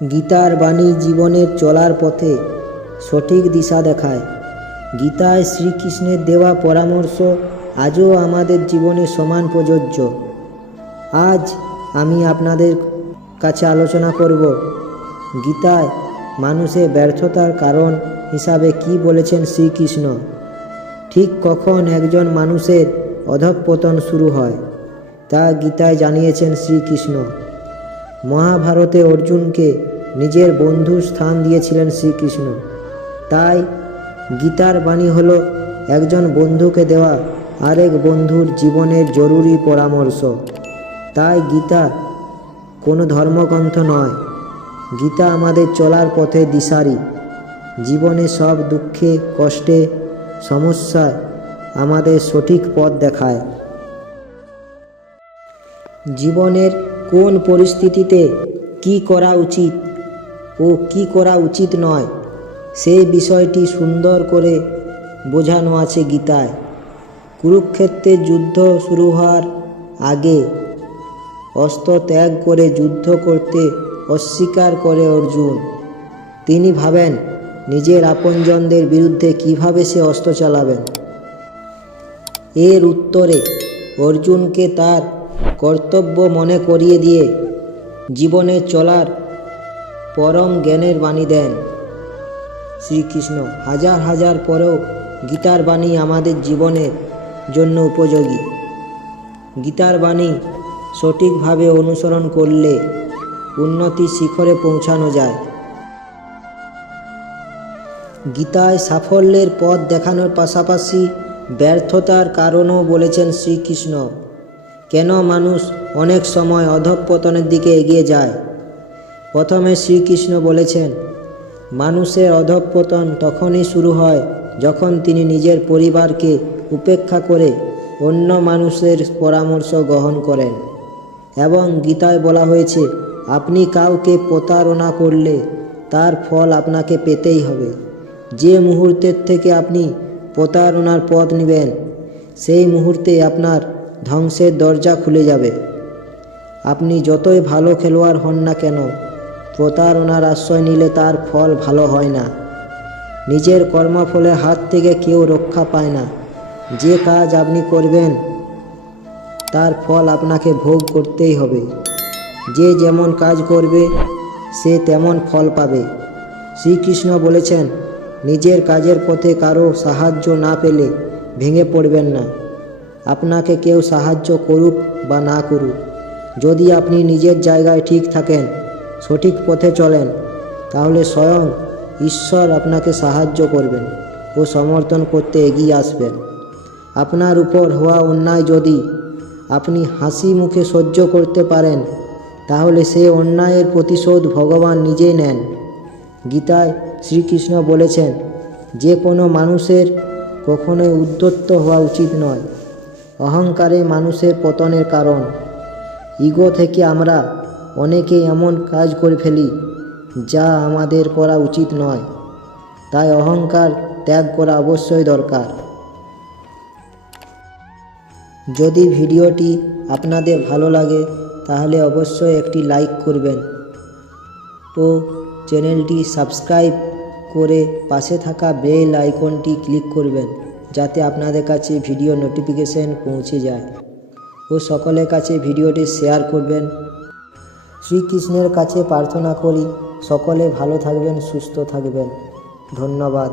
গীতার বাণী জীবনের চলার পথে সঠিক দিশা দেখায়। গীতায় শ্রীকৃষ্ণের দেওয়া পরামর্শ আজও আমাদের জীবনে সমান প্রযোজ্য। আজ আমি আপনাদের কাছে আলোচনা করব গীতায় মানুষের ব্যর্থতার কারণ হিসাবে কি বলেছেন শ্রীকৃষ্ণ। ঠিক কখন একজন মানুষের অধঃপতন শুরু হয় তা গীতায় জানিয়েছেন শ্রীকৃষ্ণ। মহাভারতে অর্জুনকে নিজের বন্ধুর স্থান দিয়েছিলেন শ্রীকৃষ্ণ। তাই গীতার বাণী হলো একজন বন্ধুকে দেওয়া আরেক বন্ধুর জীবনের জরুরি পরামর্শ। তাই গীতা কোনো ধর্মগ্রন্থ নয়, গীতা আমাদের চলার পথে দিশারি। জীবনে সব দুঃখে কষ্টে সমস্যায় আমাদের সঠিক পথ দেখায়। জীবনের কোন পরিস্থিতিতে কি করা উচিত ও কি করা উচিত নয় সেই বিষয়টি সুন্দর করে বোঝানো আছে গীতায়। কুরুক্ষেত্রের যুদ্ধ শুরু হওয়ার আগে অস্ত্র ত্যাগ করে যুদ্ধ করতে অস্বীকার করে অর্জুন। তিনি ভাবেন নিজের আপনজনদের বিরুদ্ধে কিভাবে সে অস্ত্র চালাবেন। এর উত্তরে অর্জুনকে তার কর্তব্য মনে করিয়ে দিয়ে জীবনে চলার পরম জ্ঞানের বাণী দেন শ্রীকৃষ্ণ। হাজার হাজার পরেও গীতার বাণী আমাদের জীবনের জন্য উপযোগী। গীতার বাণী সঠিকভাবে অনুসরণ করলে উন্নতির শিখরে পৌঁছানো যায়। গীতায় সাফল্যের পথ দেখানোর পাশাপাশি ব্যর্থতার কারণও বলেছেন শ্রীকৃষ্ণ। কেন মানুষ অনেক সময় অধঃপতনের দিকে এগিয়ে যায়। প্রথমে শ্রীকৃষ্ণ বলেছেন, মানুষের অধঃপতন তখনই শুরু হয় যখন তিনি নিজের পরিবারকে উপেক্ষা করে অন্য মানুষের পরামর্শ গ্রহণ করেন। এবং গীতায় বলা হয়েছে, আপনি কাউকে প্রতারণা করলে তার ফল আপনাকে পেতেই হবে। যে মুহূর্তের থেকে আপনি প্রতারণার পথ নেবেন সেই মুহূর্তে আপনার ধ্বংসের দরজা খুলে যাবে। আপনি যতই ভালো খেলোয়াড় হন না কেন, প্রতারণার আশ্রয় নিলে তার ফল ভালো হয় না। নিজের কর্মফলের হাত থেকে কেউ রক্ষা পায় না। যে কাজ আপনি করবেন তার ফল আপনাকে ভোগ করতেই হবে। যে যেমন কাজ করবে সে তেমন ফল পাবে। শ্রীকৃষ্ণ বলেছেন, নিজের কাজের পথে কারো সাহায্য না পেলে ভেঙে পড়বেন না। আপনাকে কেউ সাহায্য করুক বা না করুক, যদি আপনি নিজের জায়গায় ঠিক থাকেন, সঠিক পথে চলেন, তাহলে স্বয়ং ঈশ্বর আপনাকে সাহায্য করবেন ও সমর্থন করতে এগিয়ে আসবেন। আপনার উপর হওয়া অন্যায় যদি আপনি হাসি মুখে সহ্য করতে পারেন, তাহলে সে অন্যায়ের প্রতিশোধ ভগবান নিজেই নেন। গীতায় শ্রীকৃষ্ণ বলেছেন, যে কোনো মানুষের কখনোই উদ্ধত হওয়া উচিত নয়। অহংকারে মানুষের পতনের কারণ। ইগো থেকে আমরা অনেকে এমন কাজ করে ফেলি যা আমাদের করা উচিত নয়। তাই অহংকার ত্যাগ করা অবশ্যই দরকার। যদি ভিডিওটি আপনাদের ভালো লাগে তাহলে অবশ্যই একটি লাইক করবেন ও চ্যানেলটি সাবস্ক্রাইব করে পাশে থাকা বেল আইকনটি ক্লিক করবেন, যাতে আপনাদের কাছে ভিডিও নোটিফিকেশন পৌঁছে যায়। ও সকলের কাছে ভিডিওটি শেয়ার করবেন। শ্রীকৃষ্ণের কাছে প্রার্থনা করি সকলে ভালো থাকবেন, সুস্থ থাকবেন। ধন্যবাদ।